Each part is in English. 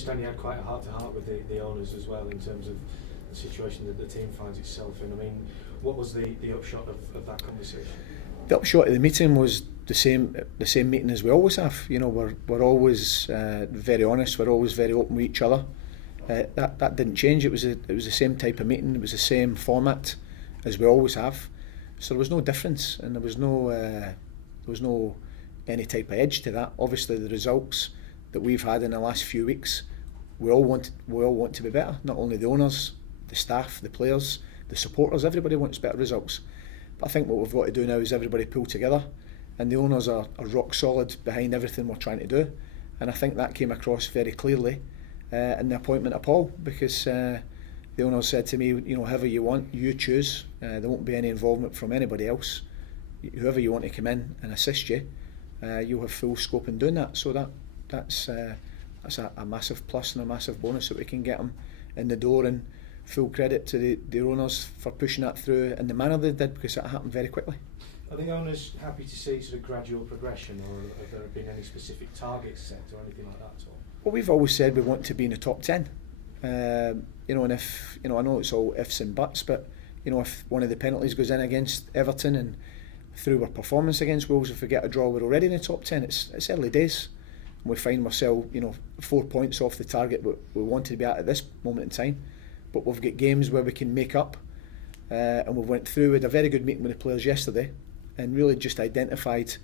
understand you had quite a heart-to-heart with the owners as well in terms of the situation that the team finds itself in. I mean, what was the upshot of that conversation? The upshot of the meeting was the same meeting as we always have. You know, we're always very honest. We're always very open with each other. That didn't change. It was the same type of meeting. It was the same format as we always have. So there was no difference, and there was no any type of edge to that. Obviously, the results that we've had in the last few weeks, we all want to be better. Not only the owners, the staff, the players, the supporters. Everybody wants better results. But I think what we've got to do now is everybody pull together, and the owners are rock solid behind everything we're trying to do. And I think that came across very clearly in the appointment of Paul, because the owners said to me, you know, whoever you want, you choose. There won't be any involvement from anybody else. Whoever you want to come in and assist you, you'll have full scope in doing that. So that's a massive plus and a massive bonus that we can get them in the door, and full credit to the owners for pushing that through in the manner they did, because it happened very quickly. Are the owners happy to see sort of gradual progression, or have there been any specific targets set or anything like that at all? Well, we've always said we want to be in the top 10. You know, and if, you know, I know it's all ifs and buts, but you know, if one of the penalties goes in against Everton, and through our performance against Wolves, if we get a draw, we're already in the top 10. It's early days. We find ourselves, you know, 4 points off the target we wanted to be at this moment in time. But we've got games where we can make up, and we went through with a very good meeting with the players yesterday, and really just identified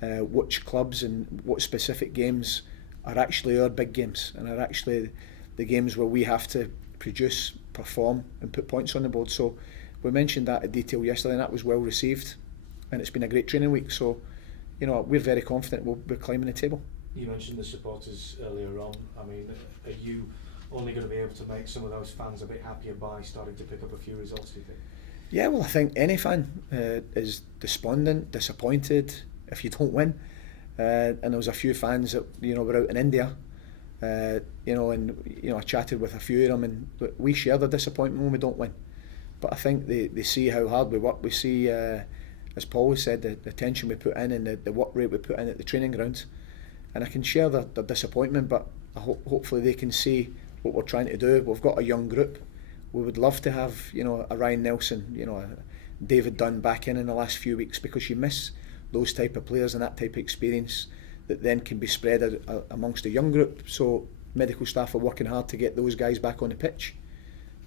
which clubs and what specific games are actually our big games, and are actually the games where we have to produce, perform and put points on the board. So we mentioned that in detail yesterday, and that was well received, and it's been a great training week. So, you know, we're very confident we're climbing the table. You mentioned the supporters earlier on. I mean, are you only going to be able to make some of those fans a bit happier by starting to pick up a few results, do you think? Yeah, well, I think any fan is despondent, disappointed if you don't win. And there was a few fans that, you know, were out in India, you know, and you know, I chatted with a few of them, and we share the disappointment when we don't win. But I think they see how hard we work. We see, as Paul has said, the attention we put in, and the work rate we put in at the training grounds. And I can share their disappointment, but hopefully they can see what we're trying to do. We've got a young group. We would love to have, you know, a Ryan Nelson, you know, a David Dunn back in the last few weeks, because you miss those type of players and that type of experience that then can be spread amongst a young group. So medical staff are working hard to get those guys back on the pitch,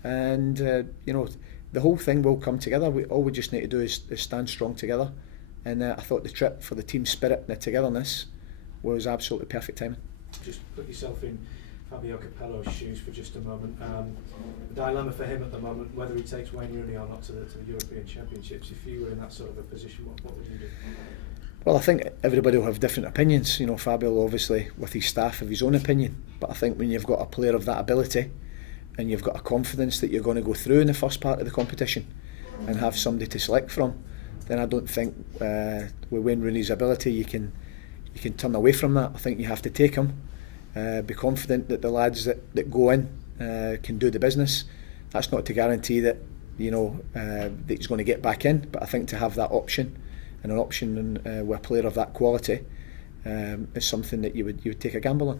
and you know, the whole thing will come together. All we just need to do is stand strong together, and I thought the trip, for the team spirit and the togetherness, was absolutely perfect timing. Just put yourself in Fabio Capello's shoes for just a moment. The dilemma for him at the moment, whether he takes Wayne Rooney or not to the European Championships. If you were in that sort of a position, what would you do? Well, I think everybody will have different opinions. You know, Fabio obviously, with his staff, have his own opinion. But I think when you've got a player of that ability, and you've got a confidence that you're going to go through in the first part of the competition and have somebody to select from, then I don't think with Wayne Rooney's ability you can turn away from that. I think you have to take him. Be confident that the lads that go in can do the business. That's not to guarantee that, you know, that he's going to get back in, but I think to have that option, and an option with a player of that quality, is something that you would take a gamble on.